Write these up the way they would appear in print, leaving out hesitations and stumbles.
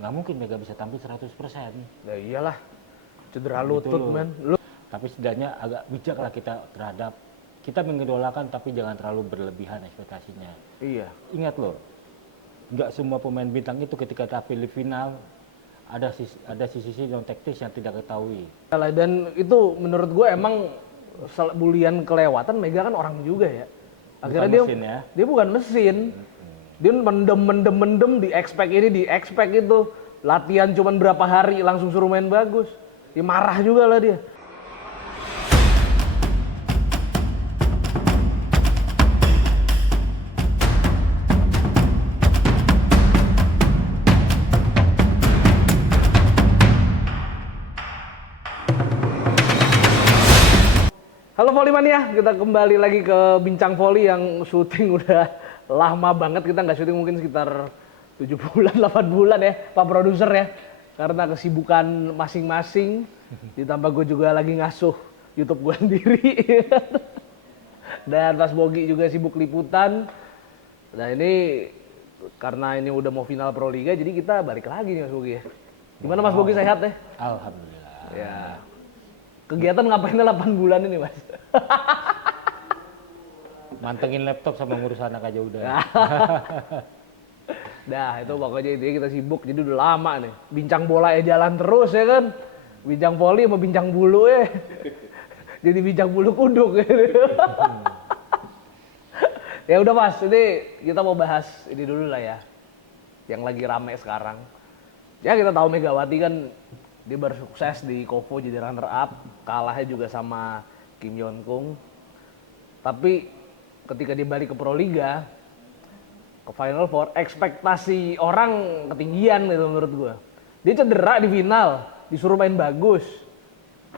nggak mungkin Mega bisa tampil 100%. Ya iyalah, cedera lutut men. Tapi setidaknya agak bijak lah kita terhadap, kita mengidolakan tapi jangan terlalu berlebihan ekspektasinya. Iya. Ingat loh, nggak semua pemain bintang itu ketika tampil di final ada sisi non teknis yang tidak ketahui. Dan itu menurut gue emang bulian kelewatan. Mega kan orang juga ya. Akhirnya Bukan mesin ya. Dia bukan mesin. Dia mendem di expect ini, di expect itu. Latihan cuman berapa hari langsung suruh main bagus. Dia marah juga lah dia. Halo Volley-mania, kita kembali lagi ke Bincang Volley yang syuting udah lama banget. Kita nggak syuting mungkin sekitar 7 bulan, 8 bulan ya, Pak Produser ya. Karena kesibukan masing-masing, ditambah gue juga lagi ngasuh YouTube gue sendiri. Dan Mas Bogi juga sibuk liputan. Nah ini, karena ini udah mau final Pro Liga, jadi kita balik lagi nih Mas Bogi ya. Gimana Mas Bogi, sehat ya? Alhamdulillah. Ya. Kegiatan ngapain 8 bulan ini Mas? Mantengin laptop sama ngurus anak aja udah. Nah itu pokoknya intinya kita sibuk, jadi udah lama nih. Bincang bola ya jalan terus ya kan. Bincang voli sama bincang bulu ya. Jadi bincang bulu kuduk ya. Ya udah Mas, ini kita mau bahas ini dulu lah ya. Yang lagi rame sekarang. Ya kita tahu Megawati kan dia baru sukses di Kovo jadi runner up, kalahnya juga sama Kim Yeon Kung. Tapi ketika dia balik ke Pro Liga, ke Final Four, ekspektasi orang ketinggian gitu menurut gua. Dia cedera di final, disuruh main bagus,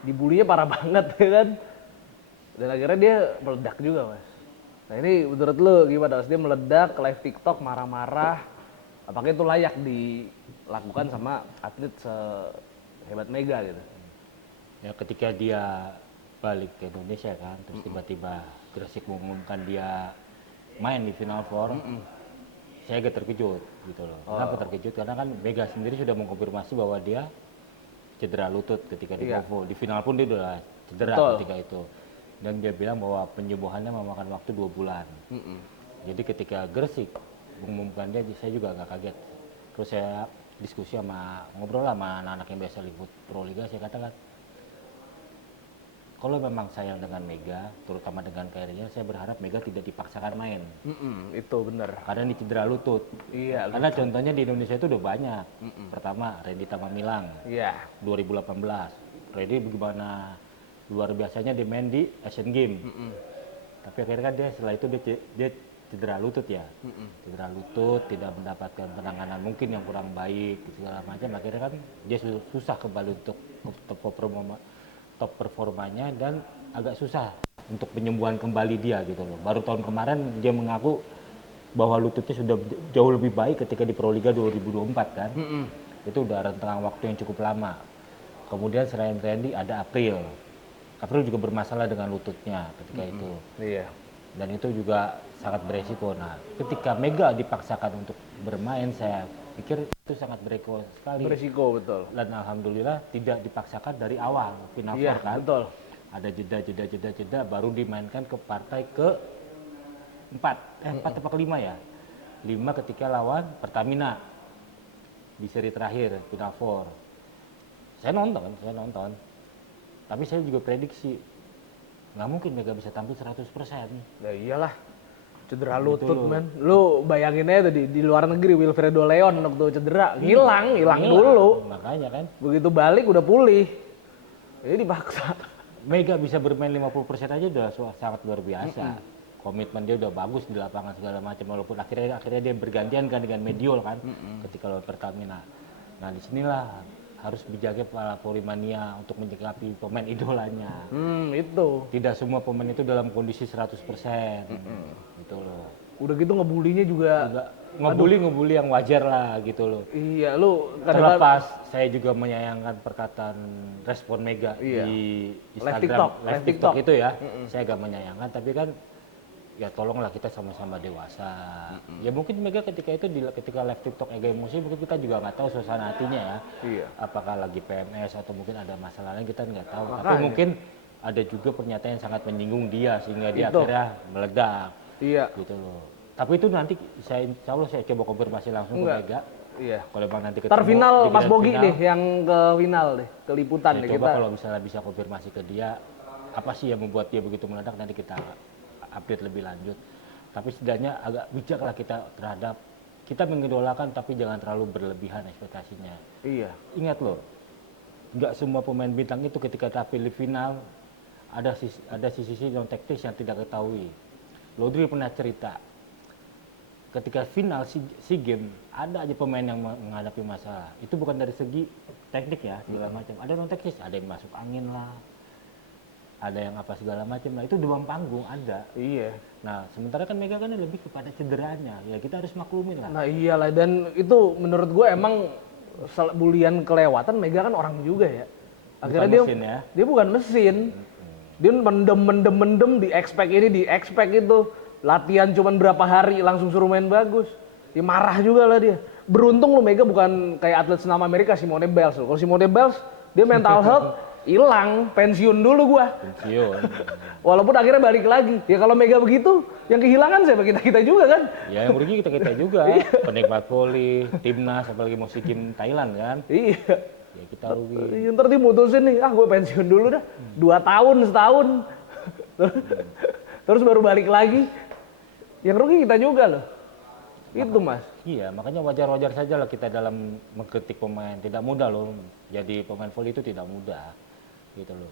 dibulinya parah banget ya kan. Dan akhirnya dia meledak juga Mas. Nah ini menurut lu gimana Mas? Dia meledak, live TikTok marah-marah. Apakah itu layak dilakukan sama atlet hebat Mega gitu? Ya ketika dia balik ke Indonesia kan, terus tiba-tiba Gresik mengumumkan dia main di Final Four, saya agak terkejut gitu loh. Kenapa terkejut? Karena kan Mega sendiri sudah mengkonfirmasi bahwa dia cedera lutut ketika di Kovo. Di final pun dia udah cedera ketika itu. Dan dia bilang bahwa penyembuhannya memakan waktu 2 bulan. Jadi ketika Gresik mengumumkan dia, saya juga agak kaget. Terus saya diskusi ngobrol sama anak-anak yang biasa liput Pro Liga, saya katakan kalau memang sayang dengan Mega, terutama dengan karirnya, saya berharap Mega tidak dipaksakan main. Itu bener. Karena ini cedera lutut. Iya. Karena contohnya di Indonesia itu udah banyak. Pertama, Randy Tamamilang. Iya. 2018. Randy bagaimana luar biasanya dia main di Asian Games. Tapi akhirnya kan dia setelah itu dia cedera lutut ya. Cedera lutut, tidak mendapatkan penanganan mungkin yang kurang baik, segala macam. Akhirnya kan dia susah kembali untuk top performanya dan agak susah untuk penyembuhan kembali dia gitu loh. Baru tahun kemarin dia mengaku bahwa lututnya sudah jauh lebih baik ketika di Pro Liga 2024 kan. Itu udah rentang waktu yang cukup lama. Kemudian selain Randy ada April juga bermasalah dengan lututnya ketika itu. Iya. Dan itu juga sangat beresiko. Nah, ketika Mega dipaksakan untuk bermain, saya pikir itu sangat beresiko sekali. Beresiko betul. Dan alhamdulillah tidak dipaksakan dari awal Final Four kan. Betul. Ada jeda baru dimainkan ke partai ke 4 atau ke 5 ya. 5 ketika lawan Pertamina di seri terakhir Final Four. Saya nonton. Tapi saya juga prediksi nggak mungkin Mega bisa tampil 100%. Ya iyalah, cedera lutut men. Lu bayangin aja tadi di luar negeri Wilfredo Leon waktu cedera hilang dulu. Makanya kan. Begitu balik udah pulih. Jadi dipaksa. Mega bisa bermain 50% aja udah sangat luar biasa. Komitmen dia udah bagus di lapangan segala macam, walaupun akhirnya dia bergantian kan dengan Mediol kan ketika lawan Pertamina. Nah disinilah harus dijaga para Polymania untuk menyikapi pemain idolanya. Itu. Tidak semua pemain itu dalam kondisi 100%. Gitu loh. Udah gitu ngebulinya juga. Ngebully yang wajar lah gitu loh. Iya, lu terlepas saya juga menyayangkan perkataan respon Mega di Instagram, live TikTok itu ya. Saya agak menyayangkan, tapi kan ya tolonglah kita sama-sama dewasa. Ya mungkin Mega ketika itu ketika live TikTok Ega Emosi mungkin kita juga nggak tahu suasana hatinya ya. Iya. Apakah lagi PMS atau mungkin ada masalah lain kita nggak tahu. Tapi Makanya. mungkin ada juga pernyataan yang sangat menyinggung dia sehingga dia Itu. akhirnya meledak Iya. gitu loh. Tapi itu nanti insya Allah saya coba konfirmasi langsung Enggak. ke Mega. Iya. Kalau emang nanti Ntar ketemu final di Mas grand Bogi final, deh yang ke final deh, ke liputan ya deh coba kita. kalau misalnya bisa konfirmasi ke dia apa sih yang membuat dia begitu meledak, nanti kita update lebih lanjut. Tapi setidaknya agak bijak lah kita terhadap, kita mengidolakan tapi jangan terlalu berlebihan ekspektasinya. Iya. Ingat loh, nggak semua pemain bintang itu ketika tampil di final ada sisi non teknis yang tidak ketahui. Lodri pernah cerita ketika final SEA Games ada aja pemain yang menghadapi masalah. Itu bukan dari segi teknik ya segala macam. Ada non teknis, ada yang masuk angin lah, ada yang apa segala macam lah. Itu demam panggung ada. Iya. Nah sementara kan Mega kan lebih kepada cederanya. Ya kita harus maklumin lah. Nah iyalah, dan itu menurut gue emang bulian kelewatan. Mega kan orang juga ya. Akhirnya Bukan mesin ya. dia bukan mesin. Dia mendem di expect ini, di expect itu. Latihan cuman berapa hari langsung suruh main bagus. Ya marah juga lah dia. Beruntung lo Mega bukan kayak atlet senam Amerika Simone Biles. Kalau Simone Biles dia mental health hilang, pensiun dulu gua. Pensiun. Walaupun akhirnya balik lagi. Ya kalau Mega begitu, yang kehilangan siapa? Kita juga kan. Ya yang rugi kita juga. Penikmat voli, timnas, apalagi mau SEA Games Thailand kan. Iya. Ya kita rugi. Ntar dia mutusin nih, gue pensiun dulu dah. 2 tahun, setahun. Terus baru balik lagi. Yang rugi kita juga loh. Itu Mas. Iya, makanya wajar-wajar saja lah kita dalam mengkritik pemain. Tidak mudah loh, jadi pemain voli itu tidak mudah, gitu loh.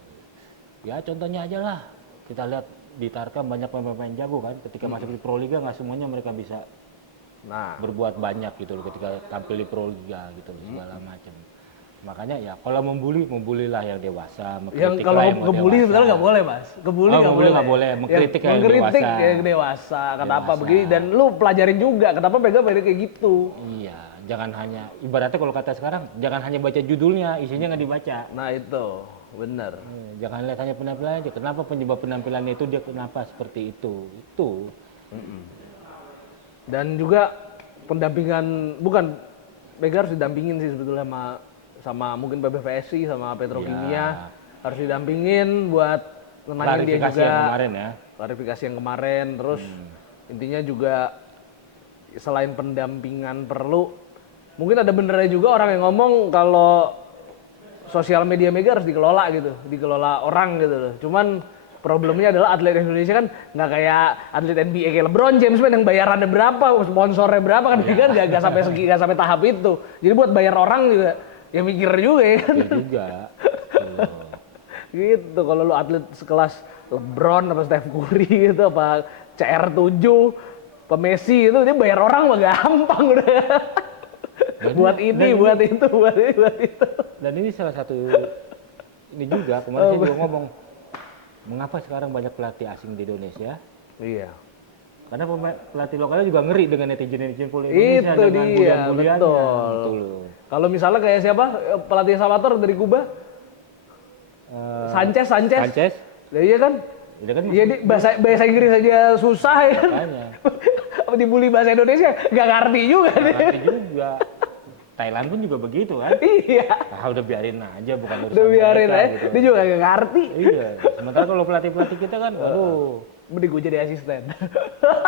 Ya contohnya aja lah, kita lihat di Tarkam banyak pemain-pemain jago kan. Ketika masuk di Pro Liga nggak semuanya mereka bisa berbuat banyak gitu loh. Ketika tampil di Pro Liga gitu loh, segala macam. Makanya ya kalau membulilah yang dewasa, Yang mengkritik kalau lah yang ngebully dewasa. sebenarnya nggak boleh Mas. Ngebully nggak boleh. Nggak boleh, mengkritik yang mengkritik dewasa. yang dewasa. Kenapa Dewasa. begini? Dan lu pelajarin juga kenapa Mega kayak gitu. Iya, jangan hanya ibaratnya kalau kata sekarang, jangan hanya baca judulnya, isinya nggak dibaca. Nah itu bener. Jangan lihat hanya penampilan aja. Kenapa penyebab penampilan itu dia kenapa seperti itu? Itu. Dan juga pendampingan, bukan Mega harus didampingin sih sebetulnya sama mungkin PBVSI sama Petrokimia. Ya. Harus didampingin buat nenangin dia Klarifikasi juga. yang kemarin ya. Klarifikasi yang kemarin, terus intinya juga selain pendampingan perlu, mungkin ada benernya juga orang yang ngomong kalau sosial media Mega harus dikelola gitu, dikelola orang gitu loh. Cuman problemnya adalah atlet Indonesia kan nggak kayak atlet NBA kayak LeBron James yang bayarannya berapa, sponsornya berapa kan, dia kan nggak sampai segi, nggak sampai tahap itu. Jadi buat bayar orang juga ya mikir juga ya kan. Iya juga. Gitu, kalau lu atlet sekelas LeBron apa Steph Curry gitu apa CR7, apa Messi itu dia bayar orang mah gampang udah. Buat ini, buat itu, buat itu. Dan ini salah satu ini juga kemarin saya juga ngomong, mengapa sekarang banyak pelatih asing di Indonesia? Iya. Karena pelatih lokalnya juga ngeri dengan netizen poli Indonesia Itu dengan dia, bulian-buliannya. betul. Gitu loh. Kalau misalnya kayak siapa pelatih Salvatore dari Kuba, Sanchez. Sanchez, Ya, iya kan? dia kan Iya bahasa Inggris aja susah ya kan? makanya. Apa dibully bahasa Indonesia nggak ngerti juga dia. Ngerti juga. Thailand pun juga begitu kan? Iya. Ah udah biarin aja, bukan urusan Udah biarin mereka, aja. gitu. Dia juga nggak ngerti. Iya. Sementara kalau pelatih kita kan, aduh, Mending gue jadi asisten.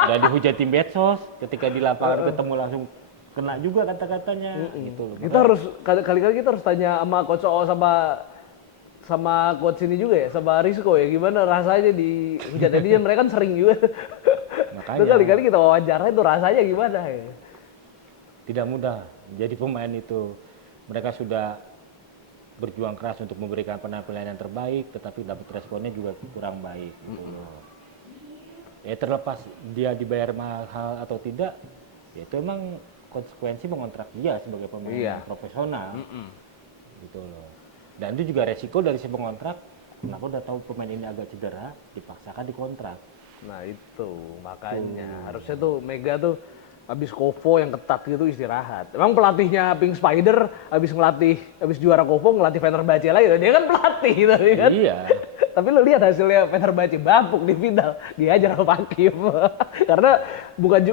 udah dihujat tim medsos, ketika di lapangan ketemu langsung kena juga kata-katanya, gitu loh. Kita harus kali-kali kita harus tanya sama coach O sama coach ini juga ya, sama Rizko ya, gimana rasanya di hujat netizen, mereka kan sering juga. Makanya. Itu kali-kali kita wawancara itu rasanya gimana ya. Tidak mudah jadi pemain itu. Mereka sudah berjuang keras untuk memberikan penampilan yang terbaik, tetapi dapat responnya juga kurang baik. Gitu loh. Ya terlepas dia dibayar mahal atau tidak, ya itu emang konsekuensi mengontrak dia sebagai pemain profesional. Gitu loh. Dan itu juga resiko dari si pengontrak. Kenapa udah tahu pemain ini agak cedera, dipaksakan dikontrak. Nah itu makanya harusnya tuh Mega tuh habis Kovo yang ketat gitu istirahat. Emang pelatihnya Pink Spider habis juara Kovo ngelatih Fenerbahce lagi, dia kan pelatih tapi kan. Iya. Tapi lu lihat hasilnya Fenerbahce bapuk di final, diajar sama Hakim. Karena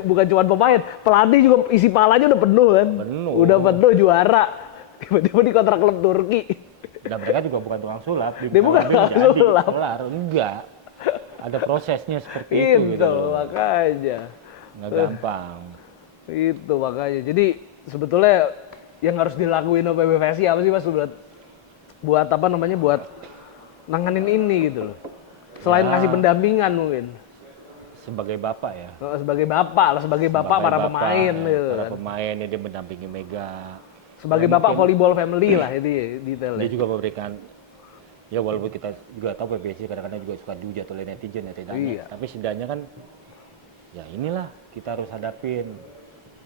bukan cuma pemain, pelatih juga isi palanya udah penuh kan. Penuh. Udah penuh juara. Tiba-tiba dikontrak klub Turki. Dan mereka juga bukan tukang sulap. Dia bukan tukang sulap. Kelar, enggak. Ada prosesnya seperti itu Itu gitu loh. makanya. Nggak gampang. Itu makanya. Jadi sebetulnya yang harus dilakuin oleh PBVSI apa sih Mas buat apa namanya buat nanganin ini gitu loh. Selain Ya. ngasih pendampingan mungkin. Sebagai bapak ya. Sebagai bapak lah, sebagai bapak para pemain ya, gitu para kan. pemain ya, dia mendampingi Mega. Sebagai Ya, bapak mungkin volleyball family lah itu detailnya. dia juga memberikan, ya walaupun kita juga tahu PBSI kadang-kadang juga suka dihujat oleh netizen ya tidak, Iya. tapi setidaknya kan ya inilah kita harus hadapin.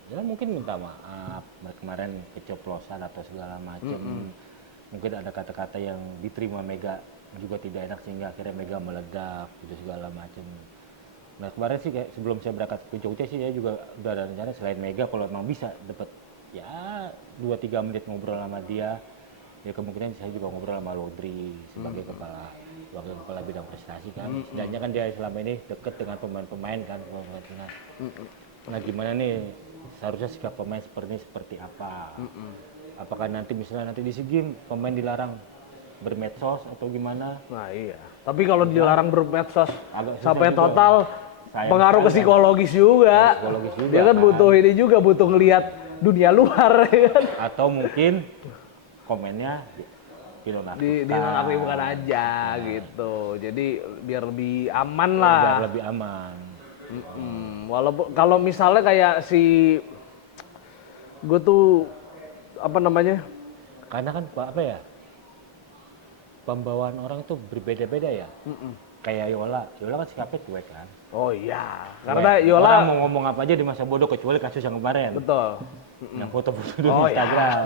Ya mungkin minta maaf kemarin keceplosan atau segala macam. Mungkin ada kata-kata yang diterima Mega juga tidak enak sehingga akhirnya Mega meledak gitu segala macam. Nah kemarin sih kayak sebelum saya berangkat ke Jogja sih saya juga udah ada rencana selain Mega kalau memang bisa dapat ya 2-3 menit ngobrol sama dia, ya kemungkinan saya juga ngobrol sama Lodri sebagai wakil kepala bidang prestasi kan. Setidaknya kan dia selama ini deket dengan pemain-pemain kan pemain timnas. Nah gimana nih seharusnya sikap pemain seperti apa? Apakah nanti misalnya nanti di SEA Games pemain dilarang bermedsos atau gimana? Nah iya. Tapi kalau dilarang bermedsos Agak susah sampai juga. total Sayang pengaruh ke sekali kan. psikologis juga. Psikologis juga, Dia kan kan. butuh ini juga, butuh ngelihat dunia luar ya kan. Atau mungkin komennya Dinonaktifkan aja gitu. Jadi biar lebih aman biar lah. lebih aman. Walaupun kalau misalnya kayak si gue tuh apa namanya? Karena kan apa ya, pembawaan orang itu berbeda-beda ya. Kayak Yola kan sikapnya cuek kan. Oh iya, karena Cuek. Yola Orang mau ngomong apa aja di masa bodoh kecuali kasus yang kemarin. betul. Yang foto-foto di Oh, iya. Instagram.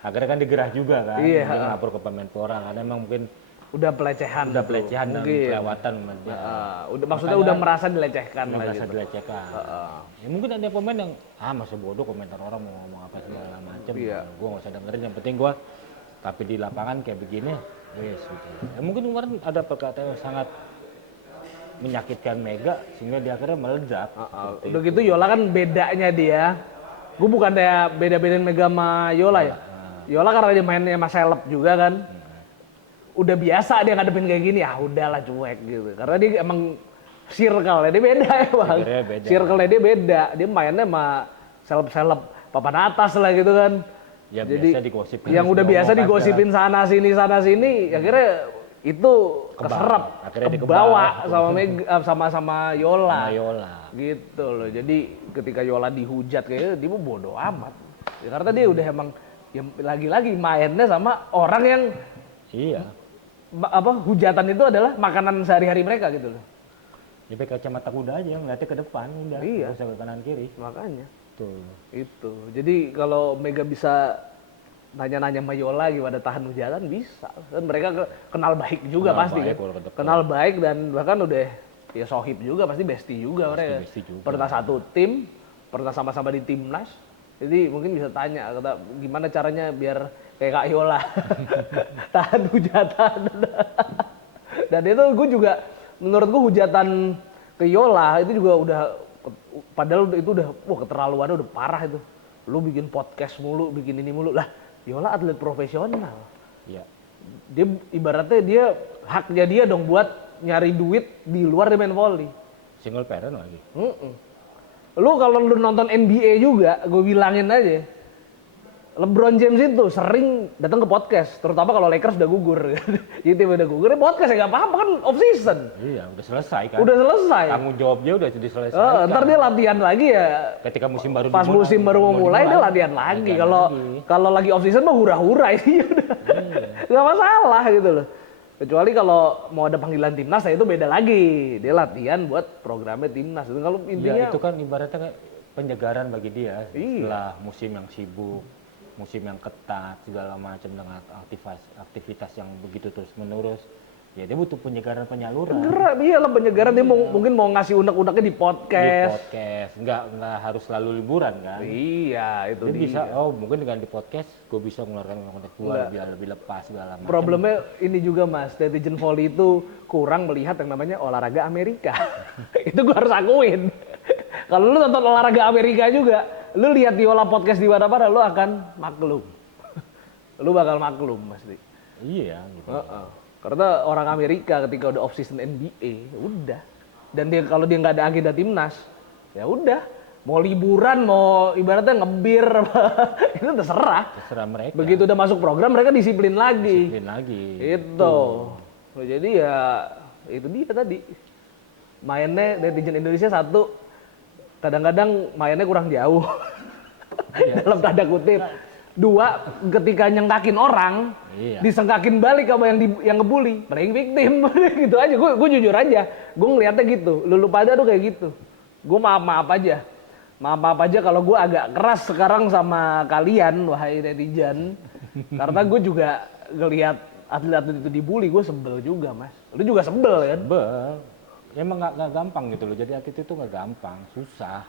Akhirnya kan digerah juga kan. Iya. Dia ngelapor ke Kemenpora karena emang mungkin Udah pelecehan. udah tuh, pelecehan dan mungkin. kelewatan sama dia. Maksudnya Makanya udah merasa dilecehkan Udah lah merasa gitu. dilecehkan. Ya mungkin ada pemain yang masa bodoh komentar orang mau ngomong apa segala macam. Iya. Gue nggak usah dengerin, yang penting gue tapi di lapangan kayak begini, wes gitu. Ya, mungkin kemarin ada perkataan yang sangat menyakitkan Mega sehingga dia akhirnya meledak. Seperti Udah itu. gitu Yola kan bedanya dia. Gue bukan kayak beda-bedain Mega sama Yola ya. Yola karena dia mainnya sama seleb juga kan. Udah biasa dia ngadepin kayak gini, ya udahlah cuek gitu. Karena dia emang circle-nya dia beda ya bang. Circle-nya beda. Circle-nya dia beda. Dia mainnya sama seleb-seleb papan atas lah gitu kan. Ya, Jadi biasa digosipin, yang udah biasa diomongkan digosipin sana sini, akhirnya itu keserap, Akhirnya kebawa sama Yola. Sama Yola. Gitu loh. Jadi ketika Yola dihujat kayaknya dia mau bodo amat. Ya, karena dia udah emang ya, lagi-lagi mainnya sama orang yang Iya. hujatan itu adalah makanan sehari-hari mereka gitu loh. Dia pakai kacamata kuda aja, ngeliatnya ke depan udah. Iya. Nggak usah ke kanan kiri. Makanya Tuh. itu. Jadi kalau Mega bisa nanya-nanya sama Yola gimana tahan hujatan bisa. Dan mereka kenal baik juga Kenal pasti baik kan. kalau kedeket. Kenal baik dan bahkan udah ya sohib juga pasti bestie juga mereka. Bestie juga. Pernah satu tim, pernah sama-sama di timnas. Jadi mungkin bisa tanya kata gimana caranya biar kayak Kak Yola tahan hujatan. Dan itu gue juga menurut gue hujatan ke Yola itu juga udah padahal itu udah keterlaluannya udah parah itu. Lu bikin podcast mulu, bikin ini mulu lah. Yola atlet profesional. Iya. Dia ibaratnya dia haknya dia dong buat nyari duit di luar dia main volley. Single parent lagi. Lu kalau lu nonton NBA juga, gue bilangin aja. LeBron James itu sering datang ke podcast, terutama kalau Lakers udah gugur. Jadi tim udah gugur, podcast ya nggak apa-apa kan off season. Iya, udah selesai kan. Udah selesai. Tanggung jawabnya udah diselesaikan. Ntar dia latihan lagi ya. Ketika musim baru Pas dimulai, musim baru mau mulai dia latihan lagi. Kalau kalau lagi off season mah hura-hura ini udah. Gak masalah gitu loh. Kecuali kalau mau ada panggilan timnas ya itu beda lagi. Dia latihan buat programnya timnas. Kalau Ya intinya itu kan ibaratnya kayak penyegaran bagi dia Iya. setelah musim yang sibuk, musim yang ketat segala macam dengan aktivitas yang begitu terus menerus. Ya dia butuh penyegaran penyaluran. Gerak, iyalah penyegaran dia mungkin mau ngasih unek-uneknya di Di podcast. podcast, nggak harus selalu liburan kan. Iya, itu Dia dia. bisa, mungkin dengan di podcast gue bisa mengeluarkan konten gue lebih lepas segala macam. Problemnya ini juga Mas, netizen volley itu kurang melihat yang namanya olahraga Amerika. Itu gue harus akuin. Kalau lu nonton olahraga Amerika juga, lu lihat di olah podcast di mana-mana, lu akan maklum. Lu bakal maklum pasti. Iya gitu. Karena orang Amerika ketika udah off season NBA, udah. Dan dia kalau dia nggak ada agenda timnas, ya udah. Mau liburan, mau ibaratnya ngebir, itu terserah. Terserah mereka. Begitu udah masuk program mereka disiplin lagi. Disiplin lagi. Itu. Loh, jadi ya itu dia tadi. Mainnya netizen Indonesia satu, kadang-kadang mainnya kurang jauh. Dalam tanda kutip. Dua, ketika nyengkakin orang, disengkakin balik sama yang ngebully, playing victim. Gitu aja, gue jujur aja, gue ngeliatnya gitu. Lu pada tuh kayak gitu. Gue maaf aja. Maaf aja kalau gue agak keras sekarang sama kalian, wahai netizen. Karena gue juga ngeliat atlet-atlet itu dibully, gue sebel juga Mas. Lu juga sebel kan? Sebel. Emang nggak gampang gitu loh, jadi atlet itu nggak gampang, susah.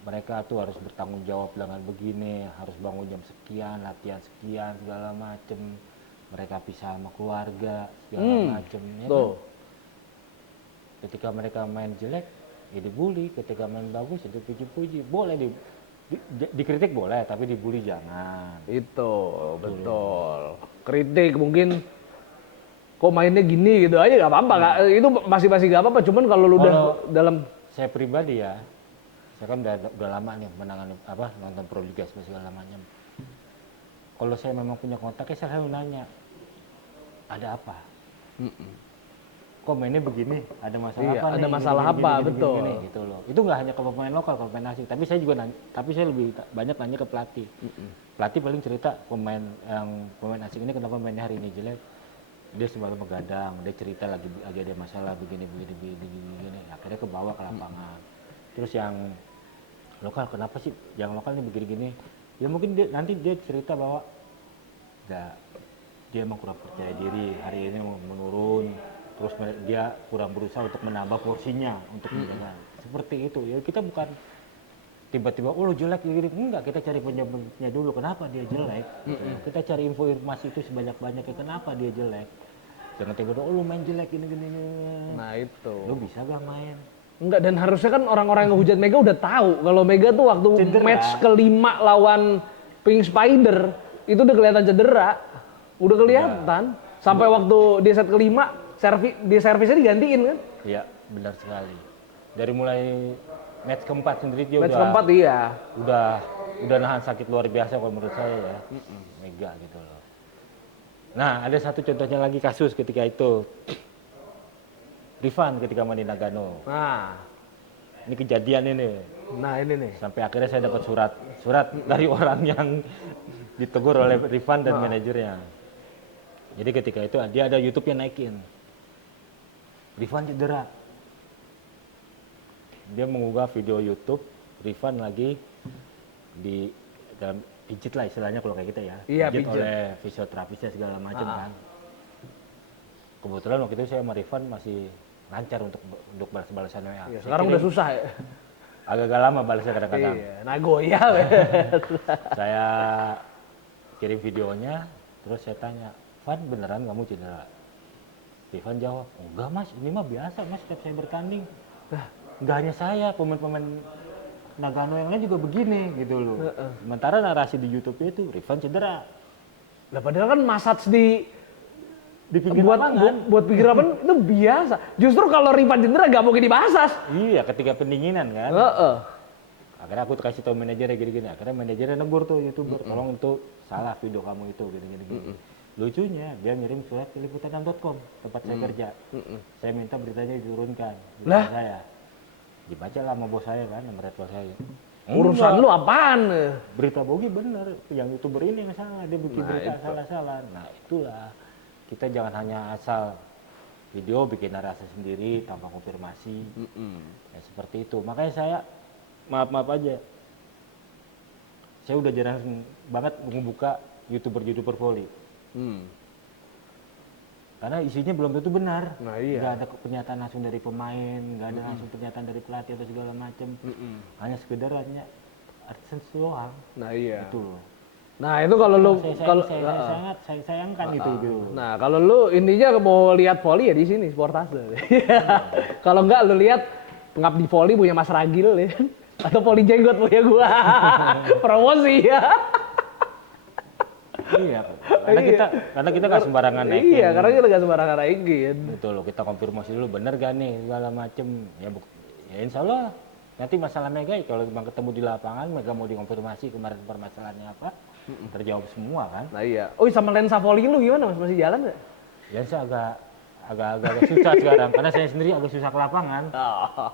Mereka tuh harus bertanggung jawab dengan begini, harus bangun jam sekian, latihan sekian, segala macem. Mereka pisah sama keluarga, segala macem. Ya kan? Ketika mereka main jelek, ya dibully. Ketika main bagus, ya dipuji-puji. Boleh dikritik boleh, tapi dibully jangan. Itu, betul. Kritik mungkin, kok mainnya gini gitu aja gak apa-apa. Itu masih gak apa-apa, cuman kalau lu udah dalam... Saya pribadi ya, saya kan udah lama nih menangani nonton Pro Liga segala macam. Kalau saya memang punya kontaknya, saya selalu nanya, ada apa? Kok mainnya begini? Ada masalah apa? Ada masalah apa? Betul. Gini, gitu loh. Itu nggak hanya ke pemain lokal, ke pemain asing. Tapi saya juga lebih banyak nanya ke pelatih. Pelatih paling cerita pemain asing ini kenapa mainnya hari ini jelek. Dia selalu begadang, dia cerita lagi ada masalah begini. Akhirnya ke bawah ke lapangan. Terus yang lokal, kenapa sih yang lokal ini begini-gini? Ya mungkin nanti dia cerita bahwa dia emang kurang percaya diri, hari ini menurun, terus dia kurang berusaha untuk menambah porsinya untuk menjaga. Seperti itu ya, kita bukan tiba-tiba lu jelek gini, enggak, kita cari penyebabnya dulu kenapa dia jelek. Kita cari informasi itu sebanyak-banyaknya kenapa dia jelek. Jangan tiba-tiba lu main jelek gini. Nah itu. Lu bisa gak main? Enggak, dan harusnya kan orang-orang yang ngehujat Mega udah tahu kalau Mega tuh waktu match kelima lawan Pink Spider itu udah kelihatan cedera, udah kelihatan. Sampai waktu di set kelima servisnya digantiin kan? Iya, benar sekali. Dari mulai match keempat sendiri dia match keempat iya. Udah nahan sakit luar biasa kalau menurut saya ya. Mega gitu loh. Nah, ada satu contohnya lagi kasus ketika itu. Rifan ketika main di Nagano. Nah, ini kejadian ini. Nah ini nih. Sampai akhirnya saya dapat surat dari orang yang ditegur oleh Rifan dan manajernya. Jadi ketika itu dia ada YouTube yang naikin. Rifan cedera. Dia mengunggah video YouTube Rifan lagi di dalam pijit lah istilahnya kalau kayak kita ya. Iya, pijit pijit oleh fisioterapisnya segala macam kan. Kebetulan waktu itu saya sama Rifan masih lancar untuk balas-balasan WA. Iya, sekarang udah susah ya. Agak-agak lama balasnya kadang-kadang. Iya, nagoya. Saya kirim videonya, terus saya tanya, Van beneran kamu cedera? Rifan jawab, enggak mas, ini mah biasa mas setiap saya bertanding. Enggak hanya saya, pemain-pemain Nagano yang lain juga begini gitu loh. Sementara narasi di YouTube itu Rifan cedera. Lah padahal kan Masats di pinggir buat pinggir lapangan itu biasa. Justru kalau Rifan cedera gak mungkin dibahas. Iya, ketika pendinginan kan. Akhirnya aku kasih tahu manajernya gini-gini. Akhirnya manajernya negur tuh YouTuber, tolong itu salah video kamu itu gini-gini. Lucunya dia ngirim surat ke liputan6.com tempat saya kerja. Saya minta beritanya diturunkan. Lah saya dibaca lah sama bos saya kan, sama redwall saya. Urusan lu apaan? Berita bogi bener, yang YouTuber ini yang salah, dia bikin berita salah-salah. Nah itulah, kita jangan hanya asal video bikin narasi sendiri tanpa konfirmasi. Ya, seperti itu. Makanya saya maaf aja, saya udah jarang banget membuka YouTuber volley. Karena isinya belum tentu benar. Nah, iya. Nggak ada pernyataan langsung dari pemain, nggak ada langsung pernyataan dari pelatih atau segala macam. Hanya sekedar hanya AdSense doang. Nah iya. Itu loh. Nah itu kalau lu Saya sangat saya sayangkan itu gitu. Nah kalau lu intinya mau lihat volley ya di sini Sportase. Kalau enggak lu lihat pengabdi volley punya Mas Ragil ya. Atau volley jenggot punya gua. Promosi ya. Iya, karena kita nggak sembarangan naikin. Iya, karena kita nggak sembarangan naikin. Betul loh, kita konfirmasi dulu bener gak nih segala macem. Ya insya Allah nanti masalah Mega kalau memang ketemu di lapangan, Mega mau dikonfirmasi kemarin permasalahannya apa, terjawab semua kan. Nah iya. Oh sama lensa volley lu gimana Mas? Masih jalan nggak? Ya saya agak susah sekarang, karena saya sendiri agak susah ke lapangan. Oh.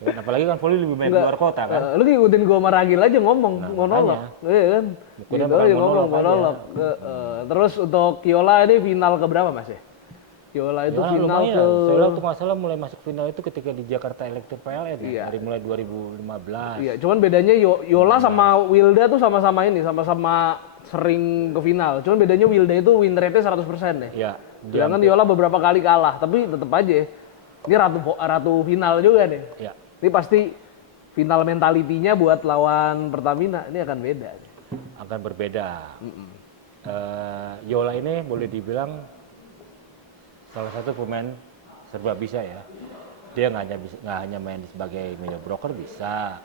Ya, apalagi kan volley lebih banyak keluar kota kan. Lu ngikutin gua sama Ragil aja ngomong, monolog. Iya kan? Udah Gitu aja ngomong, monolog. Terus untuk Kiola ini final ke berapa Mas ya? Kiola itu Ya, final lumayan. ke... Saya tuh masalah mulai masuk final itu ketika di Jakarta Electric PLN ya, Iya. dari mulai 2015. Iya, cuman bedanya Yola sama Wilda tuh sama-sama ini, sama-sama sering ke final. Cuman bedanya Wilda itu win rate-nya 100% ya. Iya. Sedangkan Yola beberapa kali kalah, tapi tetap aja ini ratu final juga nih. Iya. Ini pasti final mentalitinya buat lawan Pertamina ini akan beda. Akan berbeda. Yola ini boleh dibilang salah satu pemain serba bisa ya. Dia nggak hanya main sebagai middle blocker bisa,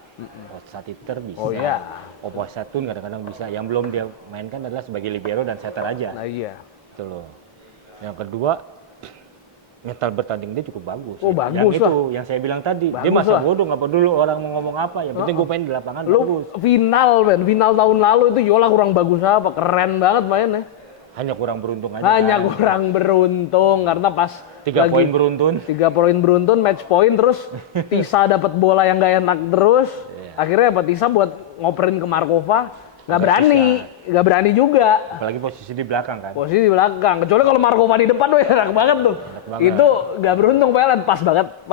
outside hitter bisa, Oh iya. opposite tune kadang-kadang bisa. Yang belum dia mainkan adalah sebagai libero dan setter aja. Nah iya. Itu loh. Yang kedua, mental bertanding dia cukup bagus. Oh, bagus yang lah. itu, yang saya bilang tadi. Bagus Dia masa lah. bodoh, nggak peduli orang mau ngomong apa. Yang penting gue main di lapangan Lu bagus. final tahun lalu itu Yola kurang bagus apa? Keren banget mainnya. Hanya kurang beruntung aja. Hanya kan. kurang beruntung karena pas 3 poin beruntun. 3 poin beruntun, match point, terus Tisa dapat bola yang gak enak terus. Akhirnya apa Tisa buat ngoperin ke Markova, nggak berani juga. Apalagi posisi di belakang kan. Posisi di belakang. Kecuali kalau Markova di depan, enak banget tuh. banget. Itu nggak beruntung PLN, pas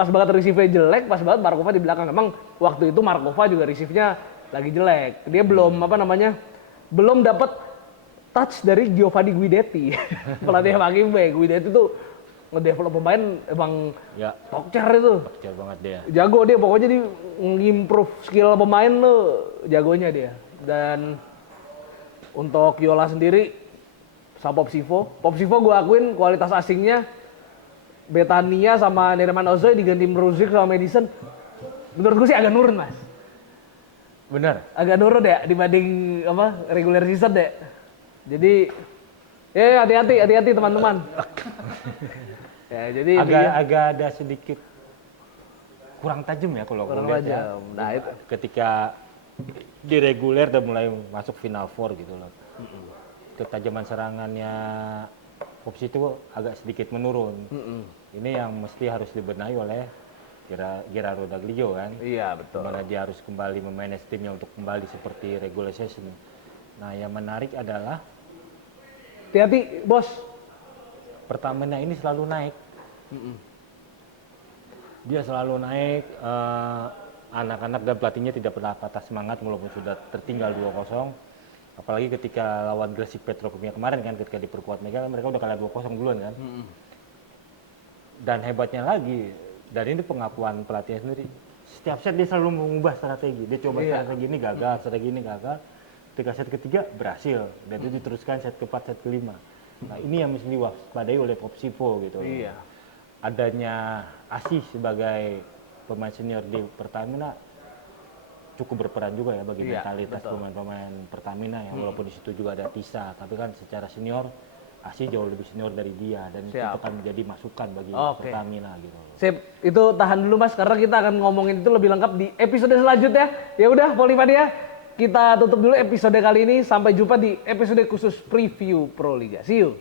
banget receive-nya jelek, pas banget Markova di belakang. Emang waktu itu Markova juga receive-nya lagi jelek. Dia belum belum dapat touch dari Giovanni Guidetti. Pelatih Hakim B. Guidetti tuh ngedevelop pemain emang Ya, tokcer itu. kecil banget dia. Jago dia, pokoknya dia ngimprove skill pemain lo, jagonya dia. Dan untuk Yola sendiri sama Popsivo gue akuin kualitas asingnya Betania sama Nerman Ozoy diganti Mruzik sama Madison. Menurut gue sih agak nurun Mas. Bener. Agak nurun ya dibanding regular season deh. Jadi ya hati-hati teman-teman. Ya jadi Agak ada sedikit kurang tajam ya kalau kurang gue lihat ya. tajam. Nah itu. Ketika di reguler udah mulai masuk final four gitu loh. Ketajaman serangannya Popsi itu agak sedikit menurun. Ini yang mesti harus dibenahi oleh Gerardo Daglio kan. Iya betul. Dimana dia harus kembali memanage timnya untuk kembali seperti regular season. Nah yang menarik adalah Hati-hati bos. Pertamina ini selalu naik. Dia selalu naik. Anak-anak dan pelatihnya tidak pernah patah semangat walaupun sudah tertinggal 2-0. Apalagi ketika lawan Gresik Petrokimia kemarin kan, ketika diperkuat mereka udah kalah 2-0 duluan kan. Dan hebatnya lagi, dan ini pengakuan pelatihnya sendiri, setiap set dia selalu mengubah strategi. Dia coba strategi ini gagal, strategi ini gagal. Ketika set ketiga berhasil, dan itu diteruskan set keempat, set kelima. Nah ini yang mesti diwaspadai oleh Popsivo gitu. Iya. Adanya Asih sebagai pemain senior di Pertamina cukup berperan juga ya bagi mentalitas pemain-pemain Pertamina ya. Walaupun di situ juga ada Tisa, tapi kan secara senior Asih jauh lebih senior dari dia dan itu akan menjadi masukan bagi Pertamina gitu. Sip, itu tahan dulu Mas karena kita akan ngomongin itu lebih lengkap di episode selanjutnya. Ya udah Polivadia, kita tutup dulu episode kali ini. Sampai jumpa di episode khusus preview Pro Liga. See you.